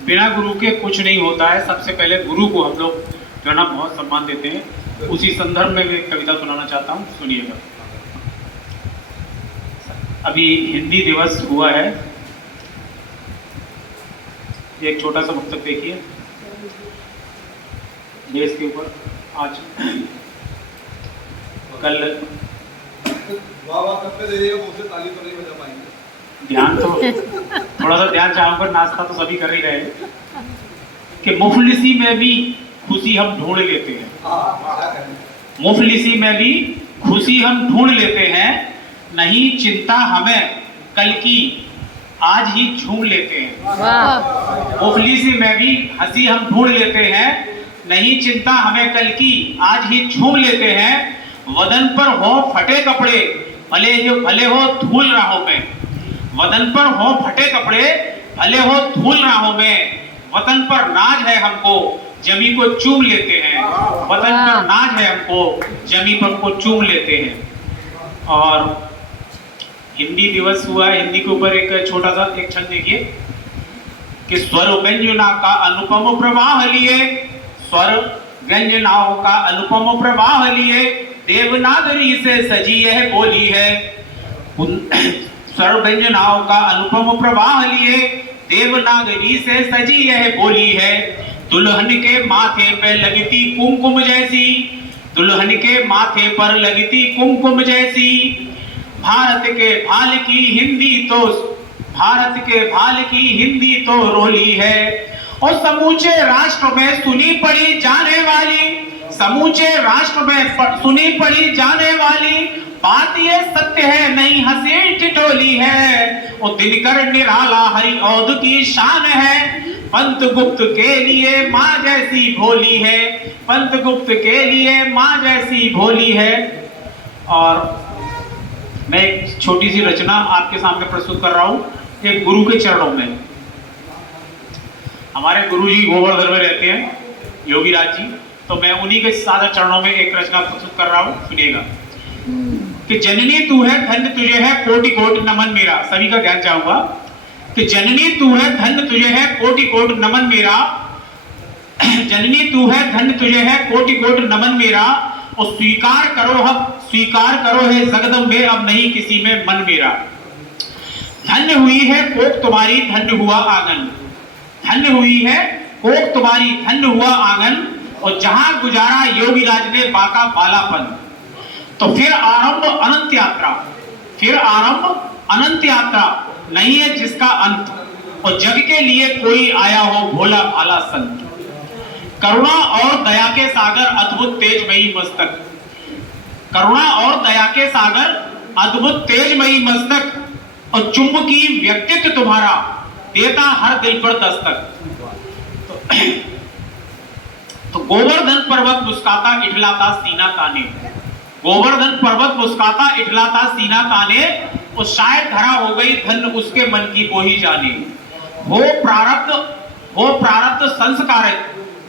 बिना गुरु के कुछ नहीं होता है। सबसे पहले गुरु को हम लोग जो है ना बहुत सम्मान देते हैं। उसी संदर्भ में मैं कविता सुनाना चाहता हूँ, सुनिएगा। अभी हिंदी दिवस हुआ है, एक छोटा सा पुस्तक देखिए देश के ऊपर। आज कल ध्यान तो थोड़ा सा ध्यान चाहूंगा, नाश्ता तो सभी कर ही रहे हैं कि मुफलिसी में भी खुशी हम ढूंढ लेते हैं। मुफलिसी में भी खुशी हम ढूंढ लेते हैं, नहीं चिंता हमें कल की आज ही झूम लेते हैं। मुफलिसी में भी हंसी हम ढूंढ लेते हैं, नहीं चिंता हमें कल की आज ही झूम लेते हैं। वदन पर हो फटे कपड़े भले हो धूल राहों में, वतन पर हो फटे कपड़े भले हो धूल राहों में। वतन पर नाज है हमको जमी को चूम लेते हैं, वतन पर नाज है हमको जमी पर को चूम लेते हैं। और हिंदी दिवस हुआ है, हिंदी के ऊपर एक छोटा सा एक छंद देखिए कि स्वर व्यंजना का अनुपम प्रवाह लिए, स्वर व्यंजनाओं का अनुपम प्रवाह लिए, देवनागरी से सजी यह बोली है। स्वर व्यंजनाओं का अनुपम प्रवाह लिए, देवनागरी से सजी यह बोली है। दुल्हन के माथे पे लगती कुमकुम जैसी, दुल्हन के माथे पर लगती कुमकुम जैसी। भारत के भाल की हिंदी तो, भारत के भाल की हिंदी तो रोली है। और समूचे राष्ट्र में सुनी पड़ी जाने वाली, समूचे राष्ट्र में सुनी पड़ी जाने वाली बात ये सत्य है, नहीं हंसी टिटोली है। और दिनकर निराला हरि औध की शान है, पंत गुप्त के लिए माँ जैसी भोली है, पंत गुप्त के लिए माँ जैसी भोली है। और मैं एक छोटी सी रचना आपके सामने प्रस्तुत कर रहा हूँ, एक गुरु के चरणों में। हमारे गुरुजी गोवर्धन में रहते हैं, योगी राज जी, तो मैं उन्हीं के सादा चरणों में एक रचना प्रस्तुत कर रहा हूँ, सुनिएगा। कि जननी तू है धन्य तुझे है कोटि कोटि नमन मेरा, सभी का ध्यान चाहूंगा कि जननी तू है धन्य तुझे है कोटि कोटि नमन मेरा, जननी तू है धन्य तुझे है कोटि कोटि नमन मेरा। और स्वीकार करो है जगदम्बे अब नहीं किसी में मन मेरा। धन्य हुई है कोख तुम्हारी धन्य हुआ आंगन, धन्य हुई है कोख तुम्हारी धन्य हुआ आंगन। और जहां गुजारा योगी राज ने बाका बालापन, तो फिर आरंभ अनंत यात्रा, फिर आरंभ अनंत यात्रा नहीं है जिसका अंत। और जग के लिए कोई आया हो भोला भाला संत। करुणा और दया के सागर अद्भुत तेजमयी मस्तक, करुणा और दया के सागर अद्भुत तेजमयी मस्तक। और चुंबकी व्यक्तित्व तुम्हारा देता हर दिल पर दस्तक। तो गोवर्धन पर्वत मुस्काता इठलाता सीना ताने, गोवर्धन पर्वत मुस्काता इठलाता सीना ताने। और शायद धरा हो गई धन उसके मन की वो ही जाने। हो प्रारब्ध संस्कार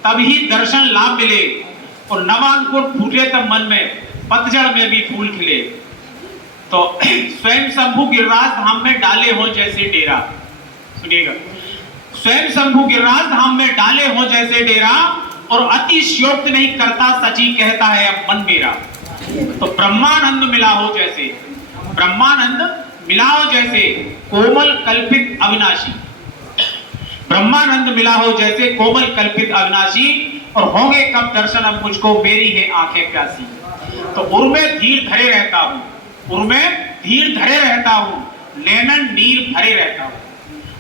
तब ही दर्शन लाभ मिले। और नवांकुर फूटे तब मन में पतझड़ में भी फूल खिले। तो स्वयं शंभु गिरिराज धाम में डाले हो जैसे डेरा, सुनिएगा। स्वयं शंभु गिरिराज धाम में डाले हो जैसे डेरा। और अतिशयोक्त नहीं करता सची कहता है अब मन मेरा। तो ब्रह्मानंद मिला हो जैसे, ब्रह्मानंद मिला हो जैसे कोमल कल्पित अविनाशी, ब्रह्मानंद मिला हो जैसे कोमल कल्पित अविनाशी। और होंगे कब दर्शन अब मुझको मेरी है आंखें प्यासी। तो उर्मे धीर धरे रहता हूँ, उर्मे धीर धरे रहता हूँ, नैनन नीर भरे रहता हूँ।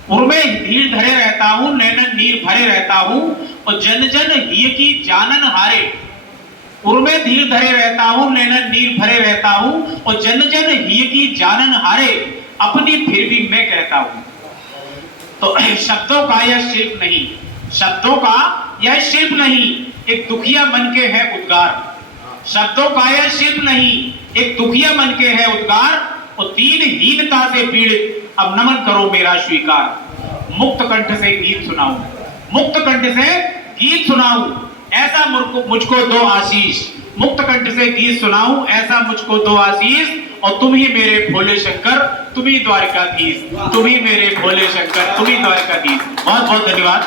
उर्मे धीर धरे रहता हूँ, नैनन नीर भरे रहता हूँ। और जन जन हिय की जानन हारे, उर्मे धीर धरे रहता हूँ, नैनन नीर भरे रहता हूँ। और जन जन हिय की जानन हारे, अपनी फिर भी मैं कहता हूँ। तो शब्दों का यह शिल्प नहीं, शब्दों का यह शिल्प नहीं, एक दुखिया मन के है उद्गार। शब्दों का यह शिल्प नहीं, एक दुखिया मन के है उद्गार। और दीनहीनता से पीड़ित अब नमन करो मेरा स्वीकार। मुक्त कंठ से गीत सुनाऊं, मुक्त कंठ से गीत सुनाऊं, ऐसा मुझको दो आशीष। मुक्त कंठ से गीत सुनाऊं, ऐसा मुझको दो आशीष। और तुम ही मेरे भोले शंकर, तुम ही द्वारकाधीश, तुम ही मेरे भोले शंकर, तुम ही द्वारकाधीश। बहुत बहुत धन्यवाद।